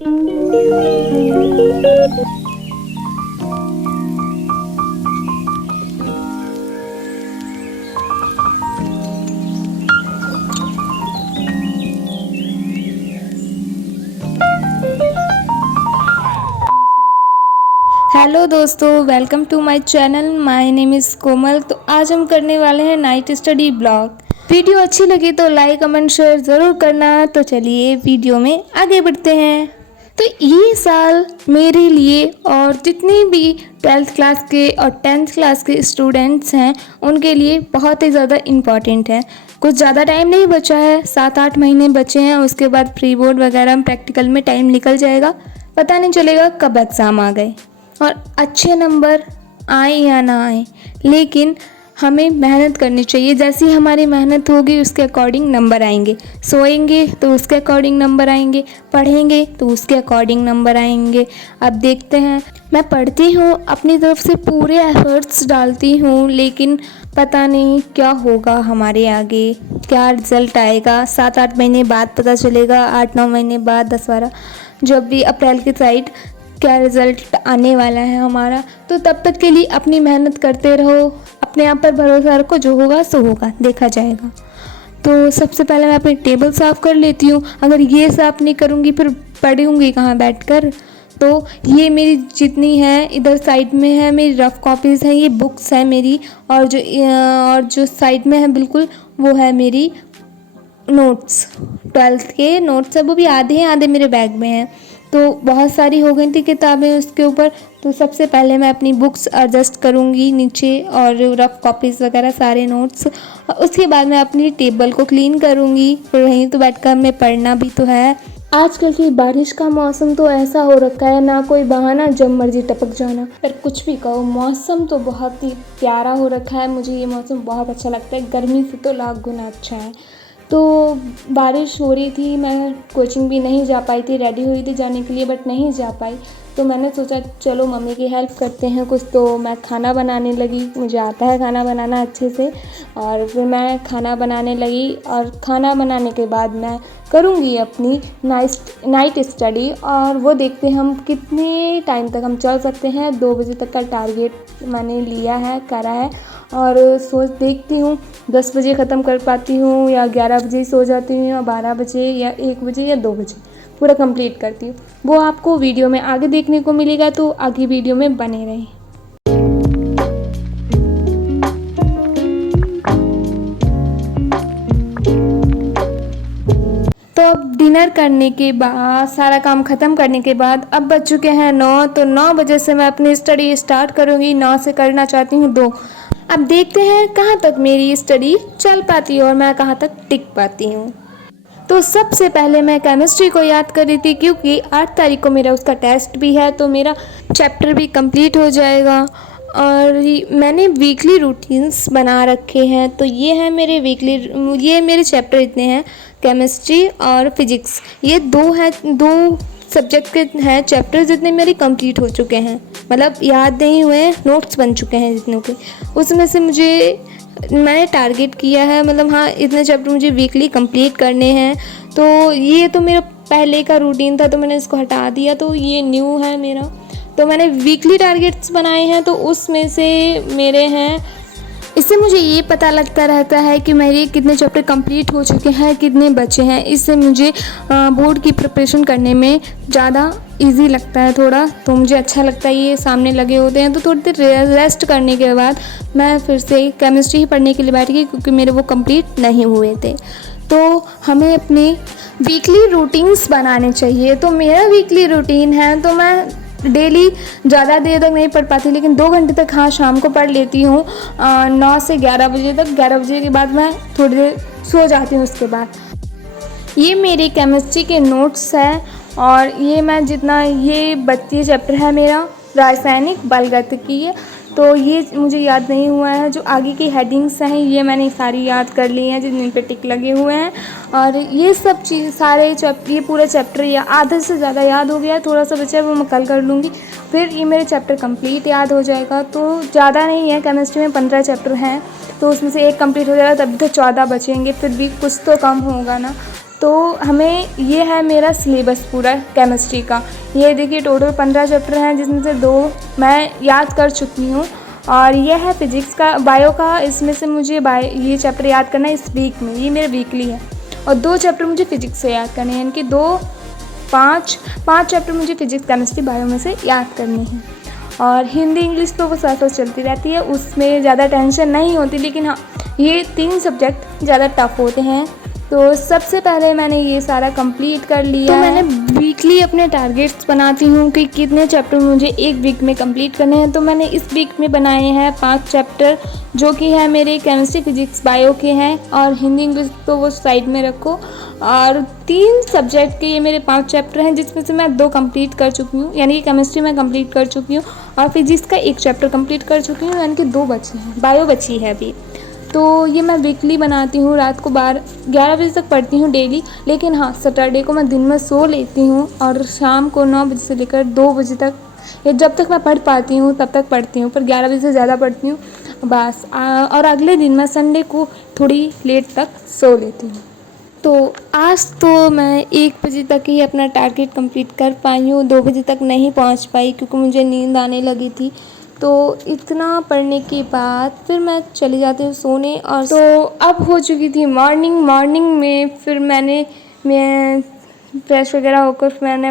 Hello दोस्तों, welcome to my channel. My name is Komal. तो आज हम करने वाले हैं नाइट स्टडी ब्लॉग। वीडियो अच्छी लगी तो लाइक कमेंट शेयर ज़रूर करना। तो चलिए वीडियो में आगे बढ़ते हैं। तो ये साल मेरे लिए और जितने भी 12th क्लास के और 10th क्लास के स्टूडेंट्स हैं उनके लिए बहुत ही ज़्यादा इम्पॉर्टेंट है। कुछ ज़्यादा टाइम नहीं बचा है, 7-8 महीने बचे हैं। उसके बाद प्री बोर्ड वगैरह प्रैक्टिकल में टाइम निकल जाएगा, पता नहीं चलेगा कब एग्ज़ाम आ गए। और अच्छे नंबर आए या ना आए, लेकिन हमें मेहनत करनी चाहिए। जैसी हमारी मेहनत होगी उसके अकॉर्डिंग नंबर आएंगे। सोएंगे तो उसके अकॉर्डिंग नंबर आएंगे, पढ़ेंगे तो उसके अकॉर्डिंग नंबर आएंगे। अब देखते हैं। मैं पढ़ती हूँ, अपनी तरफ से पूरे एफर्ट्स डालती हूँ, लेकिन पता नहीं क्या होगा हमारे आगे, क्या रिज़ल्ट आएगा। 7-8 महीने बाद पता चलेगा, 8-9 महीने बाद, 10-12, जब भी अप्रैल की साइड क्या रिज़ल्ट आने वाला है हमारा। तो तब तक के लिए अपनी मेहनत करते रहो, अपने आप पर भरोसा रखो, जो होगा सो होगा, देखा जाएगा। तो सबसे पहले मैं अपनी टेबल साफ़ कर लेती हूँ। अगर ये साफ़ नहीं करूँगी फिर पढ़ूँगी कहाँ बैठकर। तो ये मेरी जितनी है, इधर साइड में है मेरी रफ़ कॉपीज़ हैं, ये बुक्स है मेरी। और जो साइड में है बिल्कुल, वो है मेरी नोट्स। 12th के नोट्स है, वो भी आधे हैं, आधे मेरे बैग में हैं। तो बहुत सारी हो गई थी किताबें उसके ऊपर। तो सबसे पहले मैं अपनी बुक्स एडजस्ट करूँगी नीचे, और रफ़ कॉपीज़ वगैरह सारे नोट्स। उसके बाद मैं अपनी टेबल को क्लीन करूँगी, फिर वहीं तो बैठकर हमें पढ़ना भी तो है। आजकल की बारिश का मौसम तो ऐसा हो रखा है, ना कोई बहाना, जब मर्जी टपक जाना। पर कुछ भी कहो, मौसम तो बहुत ही प्यारा हो रखा है। मुझे ये मौसम बहुत अच्छा लगता है, गर्मी से तो लाख गुना अच्छा है। तो बारिश हो रही थी, मैं कोचिंग भी नहीं जा पाई थी, रेडी हुई थी जाने के लिए बट नहीं जा पाई। तो मैंने सोचा चलो मम्मी की हेल्प करते हैं कुछ। तो मैं खाना बनाने लगी, मुझे आता है खाना बनाना अच्छे से। और फिर मैं खाना बनाने लगी, और खाना बनाने के बाद मैं करूँगी अपनी नाइट स्टडी। और वो देखते हैं हम कितने टाइम तक हम चल सकते हैं। 2 बजे तक का टारगेट मैंने लिया है, करा है। और देखती हूँ 10 बजे ख़त्म कर पाती हूँ, या 11 बजे सो जाती हूँ, या 12 बजे, या 1 बजे, या 2 बजे पूरा कंप्लीट करती हूँ। वो आपको वीडियो में आगे देखने को मिलेगा, तो आगे वीडियो में बने रहें। तो अब डिनर करने के बाद, सारा काम ख़त्म करने के बाद, अब बज चुके हैं 9। तो 9 बजे से मैं अपनी स्टडी स्टार्ट करूँगी। 9 से करना चाहती हूँ 2। अब देखते हैं कहाँ तक मेरी स्टडी चल पाती है और मैं कहाँ तक टिक पाती हूँ। तो सबसे पहले मैं केमिस्ट्री को याद कर रही थी, क्योंकि 8 तारीख को मेरा उसका टेस्ट भी है, तो मेरा चैप्टर भी कंप्लीट हो जाएगा। और मैंने वीकली रूटीन्स बना रखे हैं। तो ये है मेरे ये मेरे चैप्टर इतने हैं, केमिस्ट्री और फिजिक्स। ये 2 सब्जेक्ट के हैं चैप्टर, जितने मेरे कंप्लीट हो चुके हैं, मतलब याद नहीं हुए, नोट्स बन चुके हैं जितनों के। उसमें से मैंने टारगेट किया है, मतलब हाँ, इतने चैप्टर मुझे वीकली कंप्लीट करने हैं। तो ये तो मेरा पहले का रूटीन था, तो मैंने इसको हटा दिया, तो ये न्यू है मेरा। तो मैंने वीकली टारगेट्स बनाए हैं, तो उसमें से मेरे हैं, इससे मुझे ये पता लगता रहता है कि मेरे कितने चैप्टर कंप्लीट हो चुके हैं, कितने बचे हैं। इससे मुझे बोर्ड की प्रिपरेशन करने में ज़्यादा इजी लगता है थोड़ा। तो मुझे अच्छा लगता है, ये सामने लगे होते हैं। तो थोड़ी देर रेस्ट करने के बाद मैं फिर से केमिस्ट्री ही पढ़ने के लिए बैठ गई, क्योंकि मेरे वो कंप्लीट नहीं हुए थे। तो हमें अपने वीकली रूटीन्स बनाने चाहिए। तो मेरा वीकली रूटीन है, तो मैं डेली ज़्यादा देर तक नहीं पढ़ पाती, लेकिन 2 घंटे तक हाँ शाम को पढ़ लेती हूँ, 9 से 11 बजे तक। 11 बजे के बाद मैं थोड़ी देर सो जाती हूँ। उसके बाद ये मेरी केमिस्ट्री के नोट्स हैं, और ये मैं जितना, ये 32 चैप्टर है मेरा, रासायनिक बलगतिकीय। तो ये मुझे याद नहीं हुआ है। जो आगे की हेडिंग्स हैं ये मैंने सारी याद कर ली हैं, जिन पे टिक लगे हुए हैं। और ये सब चीज़, सारे चैप्टर, ये पूरा चैप्टर या आधे से ज़्यादा याद हो गया है। थोड़ा सा बचा है, वो मैं कल कर लूँगी, फिर ये मेरे चैप्टर कंप्लीट याद हो जाएगा। तो ज़्यादा नहीं है, केमिस्ट्री में 15 चैप्टर हैं, तो उसमें से 1 कंप्लीट हो जाएगा, तब तो 14 बचेंगे, फिर भी कुछ तो कम होगा ना। तो हमें ये है मेरा सिलेबस पूरा केमिस्ट्री का। ये देखिए टोटल 15 चैप्टर हैं, जिसमें से 2 मैं याद कर चुकी हूँ। और यह है फिजिक्स का, बायो का। इसमें से मुझे ये चैप्टर याद करना है इस वीक में, ये मेरा वीकली है। और 2 चैप्टर मुझे फिजिक्स से याद करने हैं, यानी कि 5 चैप्टर मुझे फिजिक्स केमिस्ट्री बायो में से याद करने हैं। और हिंदी इंग्लिश तो वो साथ साथ चलती रहती है, उसमें ज़्यादा टेंशन नहीं होती। लेकिन हाँ, ये 3 सब्जेक्ट ज़्यादा टफ होते हैं। तो सबसे पहले मैंने ये सारा कंप्लीट कर लिया। तो मैंने वीकली अपने टारगेट्स बनाती हूँ कि कितने चैप्टर मुझे एक वीक में कंप्लीट करने हैं। तो मैंने इस वीक में बनाए हैं 5 चैप्टर, जो कि है मेरे केमिस्ट्री फिजिक्स बायो के हैं। और हिंदी इंग्लिश तो वो साइड में रखो। और 3 सब्जेक्ट के ये मेरे 5 चैप्टर हैं, जिसमें से मैं 2 कंप्लीट कर चुकी हूँ, यानी कि केमिस्ट्री में कंप्लीट कर चुकी हूँ। और फिजिक्स का 1 चैप्टर कंप्लीट कर चुकी हूँ, यानी कि 2 बचे हैं, बायो बची है अभी। तो ये मैं वीकली बनाती हूँ, रात को 11 बजे तक पढ़ती हूँ डेली। लेकिन हाँ, सैटरडे को मैं दिन में सो लेती हूँ और शाम को 9 बजे से लेकर 2 बजे तक, या जब तक मैं पढ़ पाती हूँ तब तक पढ़ती हूँ, पर 11 बजे से ज़्यादा पढ़ती हूँ बस। और अगले दिन मैं संडे को थोड़ी लेट तक सो लेती हूँ। तो आज तो मैं 1 बजे तक ही अपना टारगेट कंप्लीट कर पाई हूँ, 2 बजे तक नहीं पहुँच पाई क्योंकि मुझे नींद आने लगी थी। तो इतना पढ़ने के बाद फिर मैं चली जाती हूँ सोने। और तो अब हो चुकी थी मॉर्निंग में फिर मैं फ्रेश वगैरह होकर मैंने